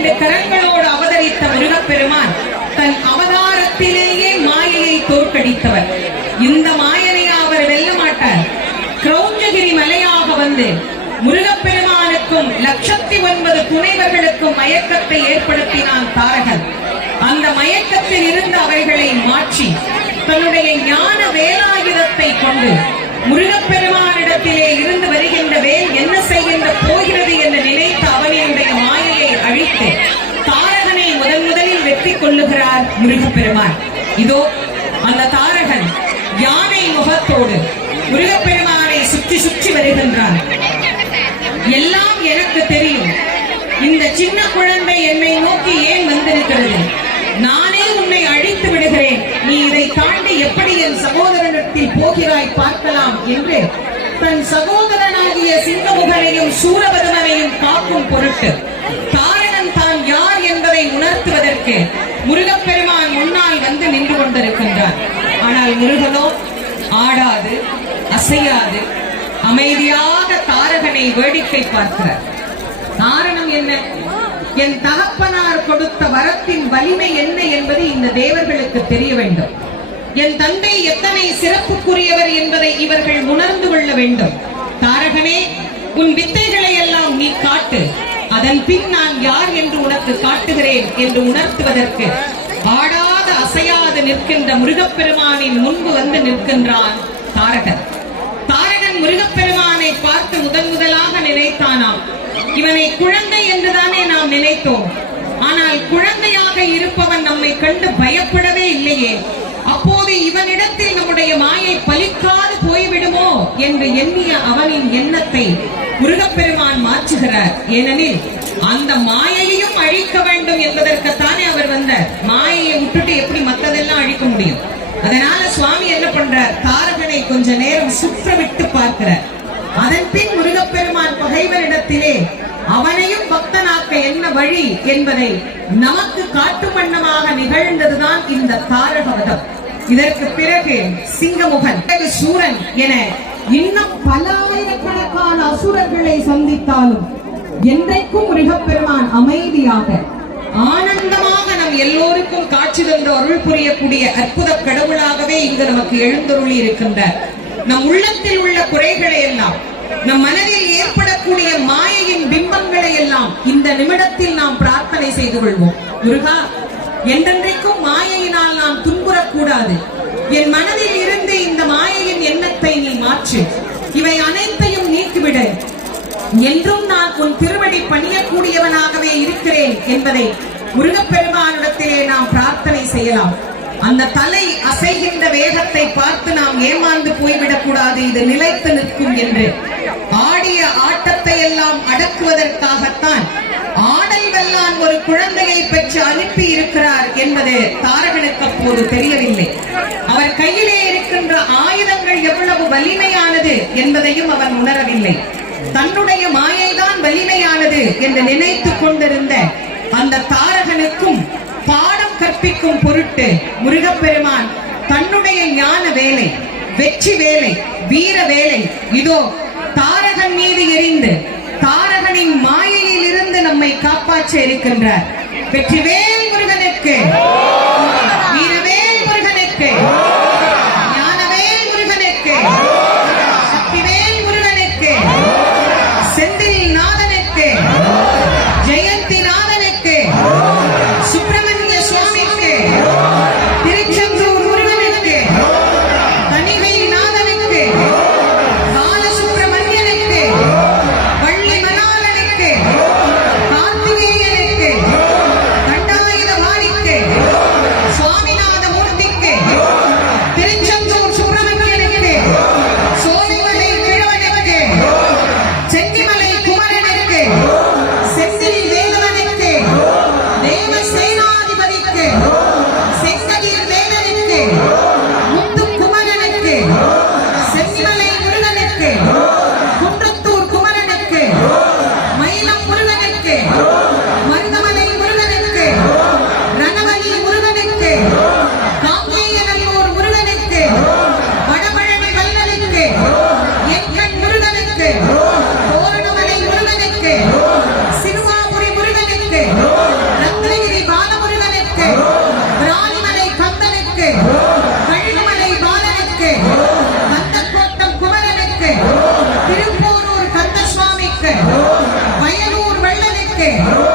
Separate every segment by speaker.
Speaker 1: இரண்டு கரங்களோடு அவதரித்த முருகப்பெருமான் தன் அவதாரத்திலேயே மாயையை தோற்கடித்தவர். இந்த மாயனை அவர் வெல்ல மாட்டார். கிரௌஞ்சகிரி மலையாக வந்து முருகப்பெருமானுக்கும் லட்சத்தி ஒன்பது துணைவர்களுக்கும் மயக்கத்தை ஏற்படுத்தினான் தாரகன் அந்த மயக்கத்தில் இருந்து அவர்களை மாற்றி தன்னுடைய ஞான வேலாயுதத்தை கொண்டு முருகப்பெருமானிடத்திலே இருந்து வருகின்ற வேல் என்ன செய்கின்ற போகிறது என்று நினைத்த அவனை மாயையை அழித்து தாரகனை முதன் முதலில் வெற்றி கொள்ளுகிறார் முருகப்பெருமான். இதோ அந்த தாரகன் யானை முகத்தோடு முருகப்பெருமானை சுற்றி சுற்றி வருகின்றான். எல்லாம் எனக்கு தெரியும். இந்த சின்ன குழந்தை என்னை நோக்கி ஏன் வந்திருக்கிறது? நானே உன்னை அழித்து விடுகிறேன். நீ இதை தாண்டி எப்படி என் சகோதரனிடத்தில் போகிறாய் பார்க்கலாம் என்று தன் சகோதரனாகிய சிங்கமுகனையும் சூரபதமனையும் காக்கும் பொருட்டு காரணம் தான் யார் என்பதை உணர்த்துவதற்கு முருகப்பெருமான் முன்னால் வந்து நின்று கொண்டிருக்கின்றார். ஆனால் முருகனோ ஆடாது அசையாது அமைதியாக தாரகனை வேடிக்கை பார்க்கிறார். காரணம் என்ன? என் தகப்பனார் கொடுத்த வரத்தின் வலிமை என்ன என்பது இந்த தேவர்களுக்கு தெரிய வேண்டும். என் தந்தை எத்தனை சிறப்புக்குரியவர் என்பதை இவர்கள் உணர்ந்து கொள்ள வேண்டும். தாரகனே உன் வித்தைகளை எல்லாம் நீ காட்டு. அதன் பின் நான் யார் என்று உனக்கு காட்டுகிறேன் என்று உணர்த்துவதற்கு வாடாத அசையாது நிற்கின்ற முருகப்பெருமானின் முன்பு வந்து நிற்கின்றான் தாரகன். தாரகன் முருகப்பெருமானை பார்த்து முதன் முதலாக நினைத்தானாம். இவனை குழந்தை என்றுதானே நாம் நினைத்தோம். ஆனால் குழந்தையாக இருப்பவன் நம்மை கண்டு பயப்படவே இல்லையே. அப்போது இவனிடத்தில் நம்முடைய மாயை பலிக்காது போய்விடுமோ என்று எண்ணிய அவனின் எண்ணத்தை முருகப்பெருமான் மாற்றுகிறார். ஏனெனில் அந்த மாயையையும் அழிக்க வேண்டும் என்பதற்குத்தானே அவர் வந்தார் மாயையை விட்டுட்டு எப்படி மத்ததெல்லாம் அழிக்க முடியும்? அதனால சுவாமி என்ன பண்றார்? தாரகனை கொஞ்ச நேரம் சுற்ற விட்டு பார்க்கிறார். அதன் பின் முருகப்பெருமான் பகைவரிடத்திலே அவனையும் பக்தனாக்க என்ன வழி என்பதை நமக்கு காட்டு வண்ணமாக நிகழ்ந்ததுதான் இந்த தாரகவதம் இதற்கு பிறகு சிங்கமுகன் சூரன் என இன்னும் பல ஆயிரக்கணக்கான அசுரர்களை சந்தித்தாலும் என்றைக்கும் முருகப்பெருமான் அமைதியாக ஆனந்தமாக நம் எல்லோருக்கும் காட்சி தந்து அருள் புரியக்கூடிய அற்புத கடவுளாகவே இங்கு நமக்கு எழுந்தருளி இருக்கின்றார். நம் உள்ளத்தில் உள்ள குறைகளை எல்லாம் நம் மனதில் ஏற்படக்கூடிய மாயையின் பிம்பங்களை எல்லாம் இந்த நிமிடத்தில் நாம் பிரார்த்தனை செய்து கொள்வோம். முருகா என்றென்றைக்கும் மாயை நான் துன்புறக்கூடாது. என் மனதில் இருந்து இந்த மாயையின் எண்ணத்தை நீ மாற்று. இவை அனைத்தையும் நீக்கிவிடு. என்றும் நான் உன் திருவடி பணியக்கூடியவனாகவே இருக்கிறேன் என்பதை முருகப்பெருமானிடத்திலே நாம் பிரார்த்தனை செய்யலாம். அந்த தலை அசைகின்ற வேகத்தை பார்த்து நாம் ஏமாந்து போய்விடக் கூடாது. இது நிலைத்து நிற்கும் என்று. ஆடிய ஆட்டத்தை எல்லாம் அடக்குவதற்காகத்தான் தான் ஒரு குழந்தையை பெற்று அனுப்பி இருக்கிறார் என்பது தாரகனுக்கு அப்போது தெரியவில்லை. அவர் கையிலே இருக்கின்ற ஆயுதங்கள் எவ்வளவு வலிமையானது என்பதையும் அவன் உணரவில்லை. தன்னுடைய மாயைதான் வலிமையானது என்று நினைத்துக் கொண்டிருந்த அந்த தாரகனுக்கும் பாடம் கற்பிக்கும் பொருட்டு முருகப்பெருமான் தன்னுடைய ஞான வேலை வெற்றி வேலை வீர வேலை இதோ தாரகன் மீது எரிந்து நம்மை காப்பாற்ற இருக்கின்றார். வெற்றிவேல் முருகனுக்கு.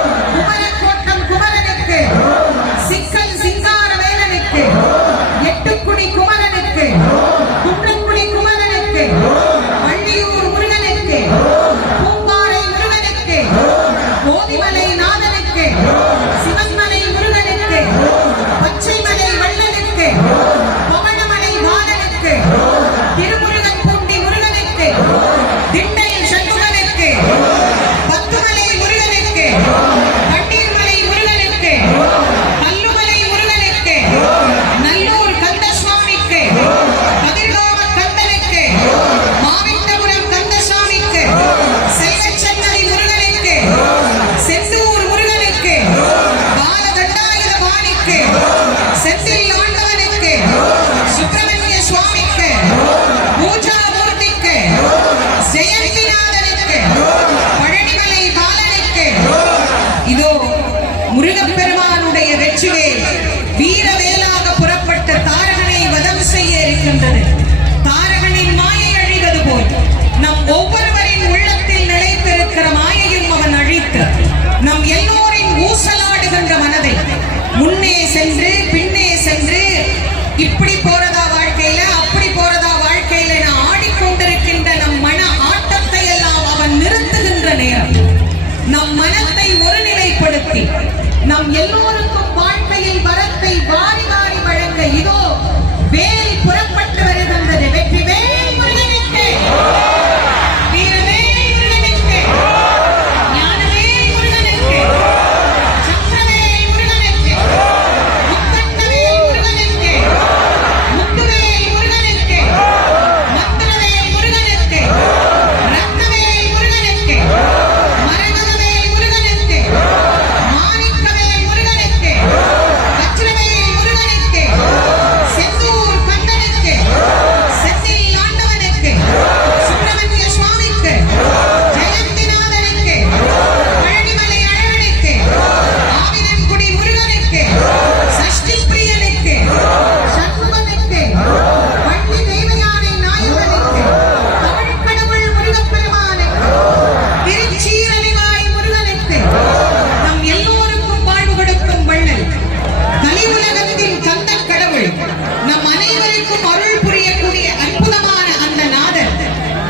Speaker 1: 我怕。முருகப்பெருமானுடைய வெற்றிவேல்.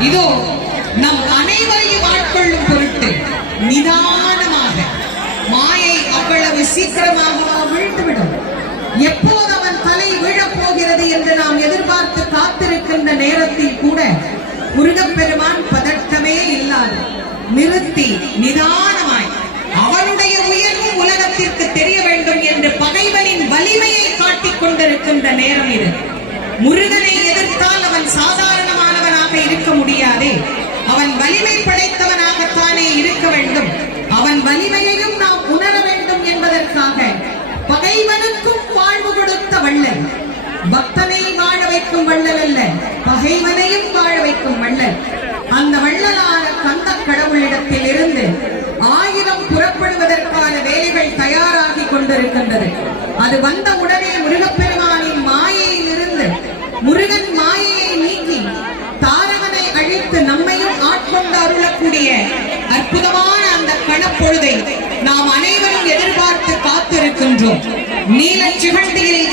Speaker 1: இதோ நம் அனைவரையும் ஆட்கொள்ளும் பொருட்டு நிதானமாக மாயை அவ்வளவு சீக்கிரமாக விழுந்துவிடும். எப்போது அவன் தலை விழப் போகிறது என்று நாம் எதிர்பார்த்து காத்திருக்கின்ற நேரத்தில் கூட முருகப்பெருமான் பதட்டமே இல்லாது நிறுத்தி நிதானமாய் அவனுடைய உயர்வு உலகத்திற்கு தெரிய வேண்டும் என்று பகைவனின் வலிமையை காட்டிக் கொண்டிருக்கின்ற நேரம் இது. முருகனை எதிர்த்தால் அவன் சாதாரண அவன் வலிமை படைத்தவனாகத்தானே இருக்க வேண்டும். அவன் வலிமையையும் நாம் உணர வேண்டும் என்பதற்காக பகைவனுக்கும் வாழ்வு கொடுத்த வள்ளல். பக்தனை வாழ வைக்கும் வள்ளல் அல்ல பகைவனையும் வாழ வைக்கும் வள்ளல். அந்த வள்ளலான கந்த கடவுளிடத்தில் இருந்து ஆயிரம் புறப்படுவதற்கான வேலைகள் தயாராகி கொண்டிருக்கின்றது. அது வந்த உடனே முருகப்பெருமானின் மாயையிலிருந்து முருகன் மாயையை நீக்கி தாரகனை அழித்து கொண்டு அருளக்கூடிய அற்புதமான அந்த கணப்பொழுதை நாம் அனைவரும் எதிர்பார்த்து காத்திருக்கின்றோம். நீல சிகண்டியில்